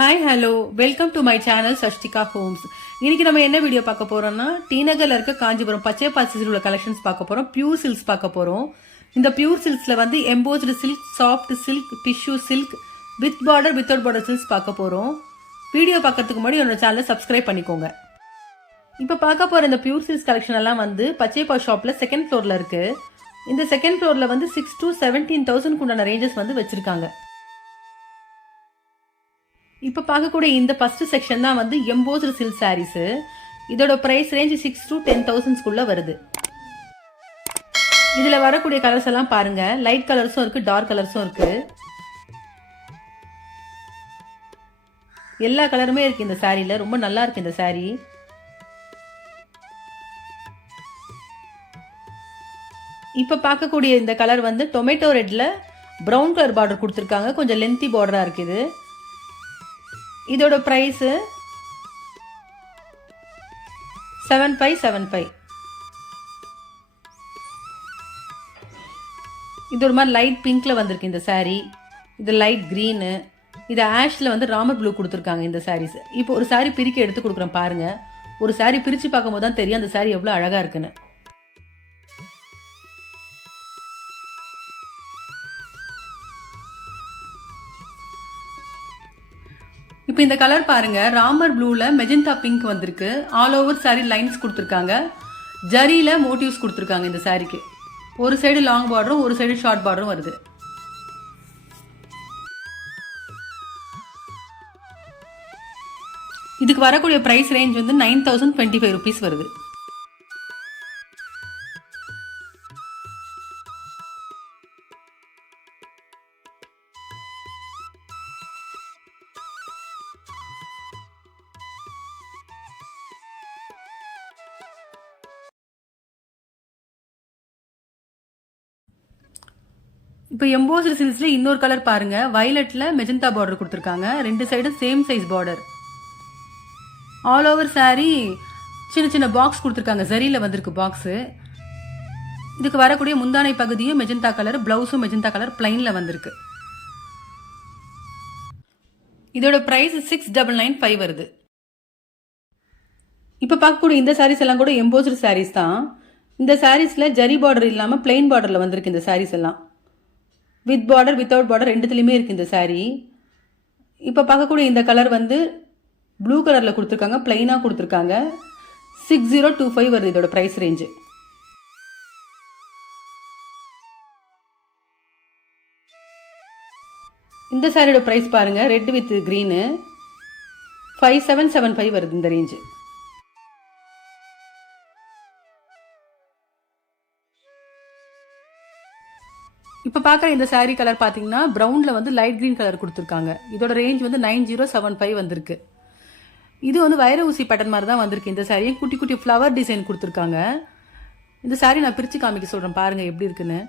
Hi hello welcome to my channel Sashtika homes. இன்னைக்கு நம்ம என்ன வீடியோ பார்க்க போறோம்னா, டி நகர்ல இருக்க காஞ்சிபுரம் பச்சை பாசியில் உள்ள கலெக்ஷன்ஸ் பார்க்க போறோம். பியூர் சில்க்ஸ் பார்க்க போறோம். இந்த பியூர் சில்க்ஸ்ல வந்து embossed silk, soft silk, tissue silk, with border without border silks பார்க்க போறோம். வீடியோ பார்க்கறதுக்கு முன்னாடி என்னோட சேனலை சப்ஸ்கிரைப் பண்ணிக்கோங்க. இப்போ பார்க்க போற இந்த பியூர் சில்க்ஸ் கலெக்ஷன் எல்லாம் வந்து பச்சை பா ஷாப்ல செகண்ட் ஃப்ளோர்ல இருக்கு. இந்த செகண்ட் ஃப்ளோர்ல வந்து 6 to 17,000 உண்டான ரேஞ்சஸ் வந்து வச்சிருக்காங்க. இப்போ பார்க்கக்கூடிய இந்த ஃபர்ஸ்ட் செக்ஷன் தான் வந்து எம்போஸ்டு சில்க் சாரீஸ். இதோட பிரைஸ் ரேஞ்ச் 6 to 10,000 வருது. இதுல வரக்கூடிய கலர்ஸ் எல்லாம் பாருங்க. லைட் கலர்ஸும் இருக்கு, டார்க் கலர்ஸும் இருக்கு. எல்லா கலருமே இருக்கு இந்த சாரியில. ரொம்ப நல்லா இருக்கு இந்த சாரி. இப்ப பார்க்கக்கூடிய இந்த கலர் வந்து டொமேட்டோ ரெட்ல பிரவுன் கலர் பார்டர் கொடுத்துருக்காங்க. கொஞ்சம் லென்த்தி பார்டரா இருக்குது. இதோட பிரைஸ் 7575. இது ஒரு மாதிரி லைட் பிங்க்ல வந்திருக்கு இந்த சாரி. இது லைட் கிரீனு, இது ஆஷ்ல வந்து ராமர் ப்ளூ கொடுத்துருக்காங்க இந்த சாரீஸ். இப்போ ஒரு சாரி பிரிக்க எடுத்து கொடுக்குறேன் பாருங்க. ஒரு சாரி பிரிச்சு பார்க்கும் போது தான் தெரியும் அந்த சாரி எவ்வளவு அழகா இருக்குன்னு. இப்போ இந்த கலர் பாருங்க. ராமர் ப்ளூல மெஜந்தா பிங்க் வந்திருக்கு. ஆல் ஓவர் சாரி லைன்ஸ் கொடுத்துருக்காங்க. ஜரியில மோட்டிவ்ஸ் கொடுத்துருக்காங்க இந்த சாரிக்கு. ஒரு சைடு லாங் பார்டரும் ஒரு சைடு ஷார்ட் பார்டரும் வருது. இதுக்கு வரக்கூடிய பிரைஸ் ரேஞ்ச் வந்து 9,025 rupees வருது. இப்போ எம்போஸ்டு சில்க்ஸ்ல இன்னொரு கலர் பாருங்க. வயலட்ல மெஜந்தா பார்டர் கொடுத்துருக்காங்க. ரெண்டு சைடும் same size border. All over sorry சின்ன சின்ன பாக்ஸ் கொடுத்துருக்காங்க. ஜரியில வந்திருக்கு பாக்ஸ். இதுக்கு வரக்கூடிய முந்தானை பகுதியும் மெஜந்தா கலர், பிளவுஸும் மெஜந்தா கலர் பிளைன்ல வந்திருக்கு. இதோட பிரைஸ் 6,995 வருது. இப்ப பார்க்கக்கூடிய இந்த சாரீஸ் எல்லாம் கூட எம்போஸ்டு சாரீஸ் தான். இந்த சாரீஸ்ல ஜரி பார்டர் இல்லாம பிளைன் பார்டர்ல வந்திருக்கு இந்த சாரீஸ் எல்லாம். வித் பார்டர் வித்தவுட் பார்டர் ரெண்டுத்துலையுமே இருக்கு இந்த சாரீ. இப்போ பார்க்கக்கூடிய இந்த கலர் வந்து ப்ளூ கலரில் கொடுத்துருக்காங்க. பிளைனாக கொடுத்துருக்காங்க. 6025 வருது இதோட ப்ரைஸ் ரேஞ்சு. இந்த சாரியோட ப்ரைஸ் பாருங்க. ரெட் வித் கிரீனு 5775 வருது இந்த ரேஞ்சு. இப்போ பார்க்குற இந்த சாரீ கலர் பார்த்தீங்கன்னா ப்ரௌனில் வந்து லைட் க்ரீன் கலர் கொடுத்துருக்காங்க. இதோட ரேஞ்ச் வந்து 9075 வந்திருக்கு. இது வந்து வைர ஊசி பேட்டர்ன் மாதிரி தான் வந்திருக்கு. இந்த சாரியை குட்டி குட்டி ஃப்ளவர் டிசைன் கொடுத்துருக்காங்க. இந்த சாரீ நான் பிரித்து காமிக்க சொல்கிறேன் பாருங்க எப்படி இருக்குன்னு.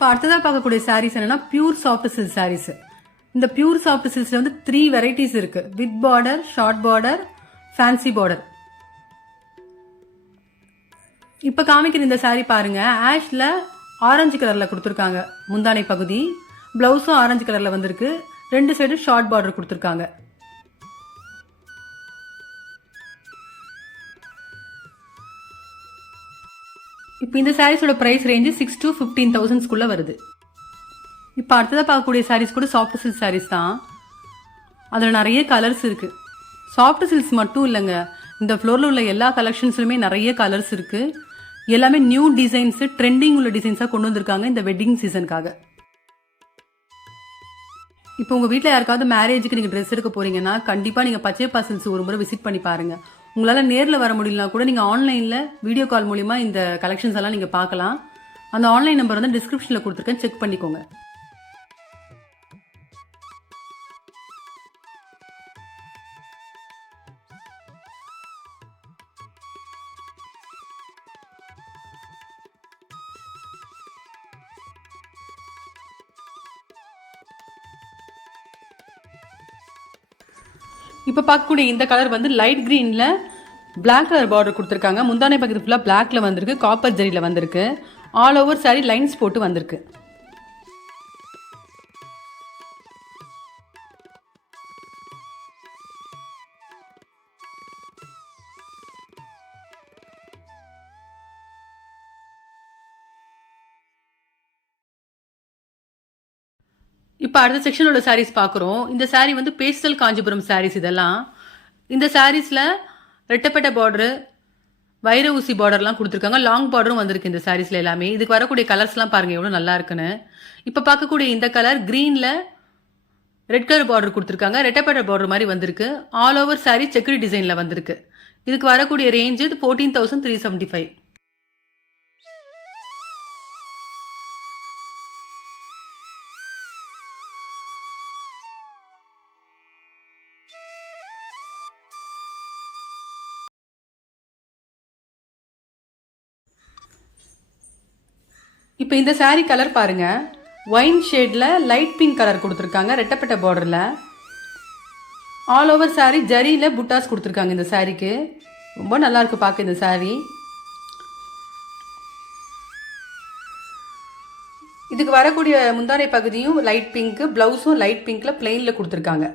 இப்போ அடுத்ததாக பார்க்கக்கூடிய சாரீஸ் என்னன்னா பியூர் சாஃப்ட் சில்க் சாரீஸ். இந்த பியூர் சாஃப்ட் சில்க்ஸ்ல வந்து 3 வெரைட்டிஸ் இருக்கு. With border, short border, fancy border. இப்போ காமிக்கிற இந்த சாரீ பாருங்க. ஆஷ்ல ஆரஞ்சு கலர்ல கொடுத்துருக்காங்க முந்தானை பகுதி. பிளவுஸும் ஆரஞ்சு கலர்ல வந்திருக்கு. ரெண்டு சைடும் ஷார்ட் பார்டர் கொடுத்துருக்காங்க. இப்போ இந்த சாரீஸோட பிரைஸ் ரேஞ்சு 6 to 15,000 வருது. இப்போ அடுத்ததாக பார்க்கக்கூடிய சாரீஸ் கூட சாஃப்ட் சில்க் சாரீஸ் தான். அதில் நிறைய கலர்ஸ் இருக்கு. சாஃப்ட் சில்க்ஸ் மட்டும் இல்லைங்க, இந்த ஃப்ளோரில் உள்ள எல்லா கலெக்ஷன்ஸ்லுமே நிறைய கலர்ஸ் இருக்கு. எல்லாமே நியூ டிசைன்ஸ், ட்ரெண்டிங் உள்ள டிசைன்ஸாக கொண்டு வந்திருக்காங்க இந்த வெட்டிங் சீசனுக்காக. இப்போ உங்கள் வீட்டில் யாருக்காவது மேரேஜுக்கு நீங்கள் ட்ரெஸ் எடுக்க போறீங்கன்னா கண்டிப்பாக நீங்கள் பச்சை பாசில்ஸ் ஒரு முறை விசிட் பண்ணி பாருங்க. உங்களால் நேரில் வர முடியலனா கூட நீங்கள் ஆன்லைனில் வீடியோ கால் மூலிமா இந்த கலெக்ஷன்ஸ் எல்லாம் நீங்கள் பார்க்கலாம். அந்த ஆன்லைன் நம்பர் வந்து டிஸ்கிரிப்ஷனில் கொடுத்துருக்கேன், செக் பண்ணிக்கோங்க. இப்போ பார்க்கக்கூடிய இந்த கலர் வந்து லைட் க்ரீனில் பிளாக் கலர் பார்டர் கொடுத்துருக்காங்க. முந்தானை பக்கத்து ஃபுல்லாக பிளாக்ல வந்திருக்கு, காப்பர் ஜரியில் வந்திருக்கு. ஆல் ஓவர் சாரி லைன்ஸ் போட்டு வந்திருக்கு. இப்போ அடுத்த செக்ஷனோட சாரீஸ் பார்க்குறோம். இந்த சாரீ வந்து பேஸ்டல் காஞ்சிபுரம் சாரீஸ். இதெல்லாம் இந்த சாரீஸில் ரெட்டப்பட்ட பார்டரு, வைர ஊசி பார்டர்லாம் கொடுத்துருக்காங்க. லாங் பார்டரும் வந்திருக்கு இந்த சாரீஸில் எல்லாமே. இதுக்கு வரக்கூடிய கலர்ஸ்லாம் பாருங்கள் எவ்வளோ நல்லா இருக்குன்னு. இப்போ பார்க்கக்கூடிய இந்த கலர் க்ரீனில் ரெட் கலர் பார்டர் கொடுத்துருக்காங்க. ரெட்டப்பட்ட பார்டர் மாதிரி வந்திருக்கு. ஆல் ஓவர் சாரீ செக்குடு டிசைனில் வந்திருக்கு. இதுக்கு வரக்கூடிய ரேஞ்சு 14,375. இப்போ இந்த சாரீ கலர் பாருங்க, ஒயின் ஷேட்ல லைட் பிங்க் கலர் கொடுத்துருக்காங்க. ரெட்டப்பட்ட பார்டர்ல ஆல் ஓவர் சாரீ ஜரியில புட்டாஸ் கொடுத்துருக்காங்க. இந்த சாரீக்கு ரொம்ப நல்லா இருக்கு பார்க்க இந்த சாரீ. இதுக்கு வரக்கூடிய முந்தானை பகுதியும் லைட் பிங்க், பிளவுஸும் லைட் பிங்க்ல பிளெயின்ல கொடுத்துருக்காங்க.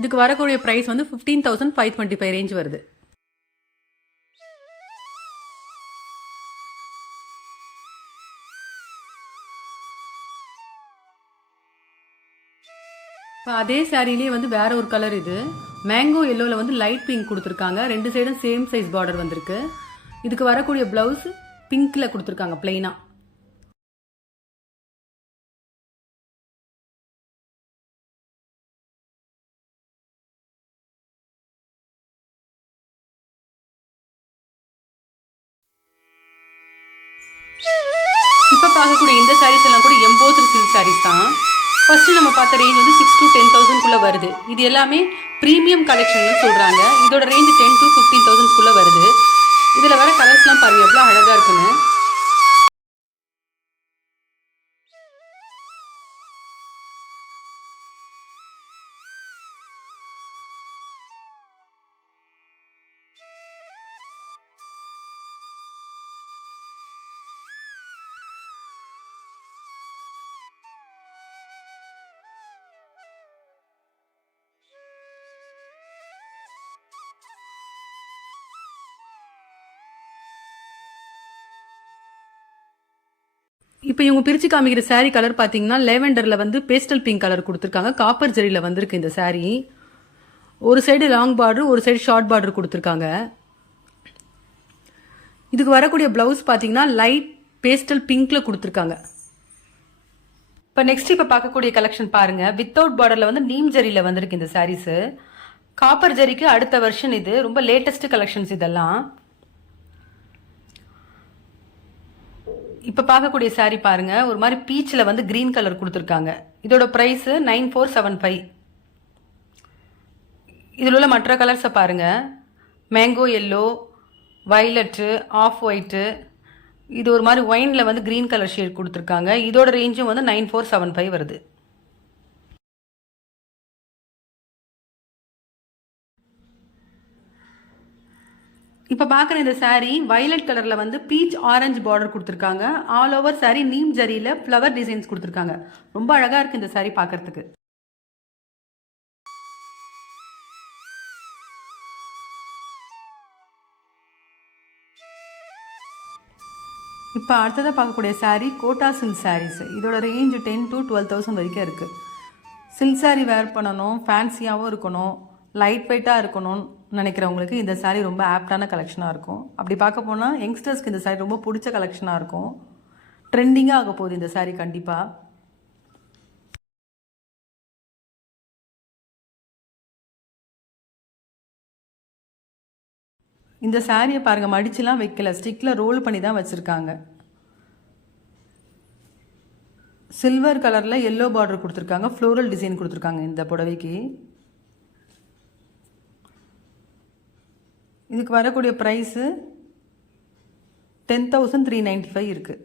இதுக்கு வரக்கூடிய ப்ரைஸ் வந்து 15,525 ரேஞ்ச் வருது. இப்போ அதே சாரிலேயே வந்து வேற ஒரு கலர், இது மேங்கோ எல்லோவில் வந்து லைட் பிங்க் கொடுத்துருக்காங்க. ரெண்டு சைடும் சேம் சைஸ் பார்டர் வந்திருக்கு. இதுக்கு வரக்கூடிய பிளவுஸ் பிங்க்ல கொடுத்துருக்காங்க பிளெயினா. இப்போ பார்க்கக்கூடிய இந்த சாரீஸ் எல்லாம் கூட எம்போஸ்டு சில்க் சாரீஸ் தான். ஃபர்ஸ்ட் நம்ம பார்த்த ரேஞ்ச் வந்து 6,000 to 10,000 வருது. இது எல்லாமே ப்ரீமியம் கலெக்ஷன் சொல்றாங்க. இதோட ரேஞ்ச் 10,000 to 15,000 வருது. இதுல வர கலர்ஸ்லாம் பாருங்க எவ்வளோ அழகா இருக்குன்னு. இப்போ இவங்க பிரிச்சு காமிக்கிற சாரீ கலர் பார்த்தீங்கன்னா லேவெண்டர்ல வந்து பேஸ்டல் பிங்க் கலர் கொடுத்துருக்காங்க. காப்பர் ஜரியில் வந்திருக்கு இந்த சாரீ. ஒரு சைடு லாங் பார்டர், ஒரு சைடு ஷார்ட் பார்டர் கொடுத்துருக்காங்க. இதுக்கு வரக்கூடிய பிளவுஸ் பார்த்தீங்கன்னா லைட் பேஸ்டல் பிங்க்ல கொடுத்துருக்காங்க. இப்போ நெக்ஸ்ட் இப்போ பார்க்கக்கூடிய கலெக்ஷன் பாருங்க, வித்தவுட் பார்டர்ல வந்து நீம் ஜரியில் வந்திருக்கு இந்த சாரீஸ். காப்பர் ஜரிக்கு அடுத்த வெர்ஷன், இது ரொம்ப லேட்டஸ்ட் கலெக்ஷன்ஸ் இதெல்லாம். இப்போ பார்க்கக்கூடிய சாரீ பாருங்க, ஒரு மாதிரி பீச்சில் வந்து கிரீன் கலர் கொடுத்துருக்காங்க. இதோட ப்ரைஸ் 9,475. இதில் உள்ள மற்ற கலர்ஸை பாருங்க, mango yellow, violet, of white, இது ஒரு மாதிரி ஒயினில் வந்து கிரீன் கலர் ஷேட் கொடுத்துருக்காங்க. இதோட ரேஞ்சும் வந்து 9,475 வருது. இப்போ பார்க்குற இந்த சாரீ வயலட் கலரில் வந்து பீச் ஆரஞ்சு பார்டர் கொடுத்துருக்காங்க. ஆல் ஓவர் சாரீ நீம் ஜரியில் ஃப்ளவர் டிசைன்ஸ் கொடுத்துருக்காங்க. ரொம்ப அழகாக இருக்குது இந்த சாரீ பார்க்கறதுக்கு. இப்போ அடுத்ததாக பார்க்கக்கூடிய சாரீ கோட்டா சில்க் சாரீஸ். இதோட ரேஞ்ச் 10,000 to 12,000 வரைக்கும் இருக்குது. சில்க் சாரீ வேர் பண்ணணும், ஃபேன்சியாகவும் இருக்கணும், லைட் வெயிட்டாக இருக்கணும்னு நினைக்கிறவங்களுக்கு இந்த சாரீ ரொம்ப ஆப்டான கலெக்ஷனாக இருக்கும். அப்படி பார்க்க போனால் யங்ஸ்டர்ஸ்க்கு இந்த சாரீ ரொம்ப பிடிச்ச கலெக்ஷனாக இருக்கும். ட்ரெண்டிங்காக ஆக போகுது இந்த சாரீ கண்டிப்பாக. இந்த சாரியை பாருங்கள், மடிச்சுலாம் வைக்கல, ஸ்டிக்கில் ரோல் பண்ணி தான் வச்சுருக்காங்க. சில்வர் கலரில் எல்லோ பார்டர் கொடுத்துருக்காங்க, ஃப்ளோரல் டிசைன் கொடுத்துருக்காங்க இந்த புடவைக்கு. இதுக்கு வரக்கூடிய ப்ரைஸு 10,395 இருக்கு.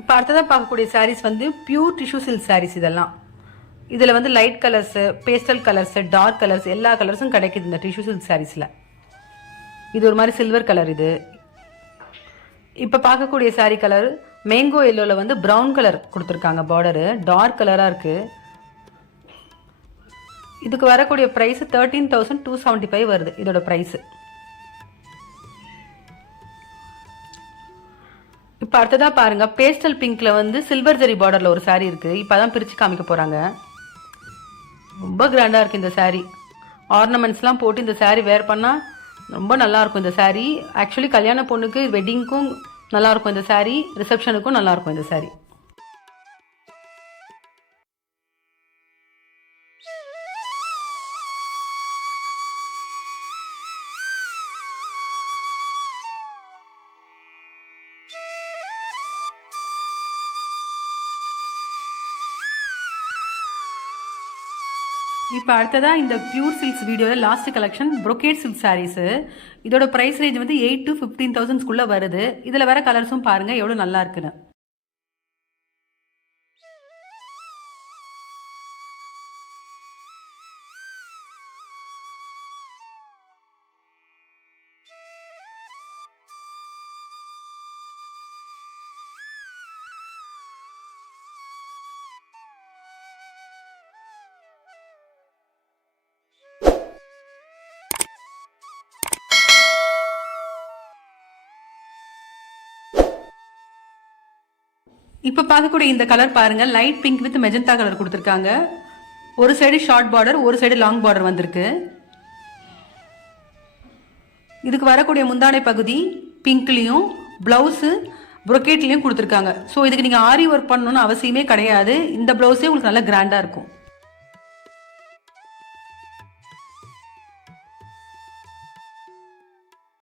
இப்போ அடுத்ததாக பார்க்கக்கூடிய சாரீஸ் வந்து பியூர் டிஷ்யூ சில்க் சாரீஸ். இதெல்லாம் இதில் வந்து light colours, pastel colours, dark colours எல்லா கலர்ஸும் கிடைக்குது இந்த டிஷ்யூ சில்க் சாரீஸில். இது ஒரு மாதிரி சில்வர் கலர். இது இப்போ பார்க்கக்கூடிய சாரீ கலர் மேங்கோ எல்லோவில் வந்து ப்ரௌன் கலர் கொடுத்துருக்காங்க. பார்டரு டார்க் கலராக இருக்குது. இதுக்கு வரக்கூடிய ப்ரைஸ் 13,275 வருது இதோட ப்ரைஸு. இப்போ அடுத்ததாக பாருங்கள், பேஸ்டல் பிங்க்ல வந்து சில்வர் ஜெரி பார்டரில் ஒரு சாரீ இருக்குது. இப்போ தான் பிரித்து காமிக்க போகிறாங்க. ரொம்ப கிராண்டாக இருக்குது இந்த சாரீ. ஆர்னமெண்ட்ஸ்லாம் போட்டு இந்த சாரீ வேர் பண்ணால் ரொம்ப நல்லாயிருக்கும் இந்த சாரீ. ஆக்சுவலி கல்யாண பொண்ணுக்கு வெட்டிங்க்கும் நல்லாயிருக்கும் இந்த சாரீ, ரிசப்ஷனுக்கும் நல்லாயிருக்கும் இந்த சாரீ. இப்போ அடுத்ததாக இந்த பியூர் சில்க்ஸ் வீடியோவில் last collection brocade silk sarees. இதோட ப்ரைஸ் ரேஞ்ச் வந்து 8 to 15,000 வருது. இதில் வர கலர்ஸும் பாருங்கள் எவ்வளோ நல்லா இருக்குன்னு. இப்போ பார்க்கக்கூடிய இந்த கலர் பாருங்க, light pink with magenta colour கொடுத்துருக்காங்க. ஒரு சைடு ஷார்ட் பார்டர், ஒரு சைடு லாங் பார்டர் வந்திருக்கு. இதுக்கு வரக்கூடிய முந்தானை பகுதி பிங்க்லையும் பிளவுஸு ப்ரொக்கேட்லையும் கொடுத்துருக்காங்க. ஸோ இதுக்கு நீங்கள் ஆரி ஒர்க் பண்ணணும்னு அவசியமே கிடையாது. இந்த ப்ளவுஸே உங்களுக்கு நல்லா கிராண்டாக இருக்கும்.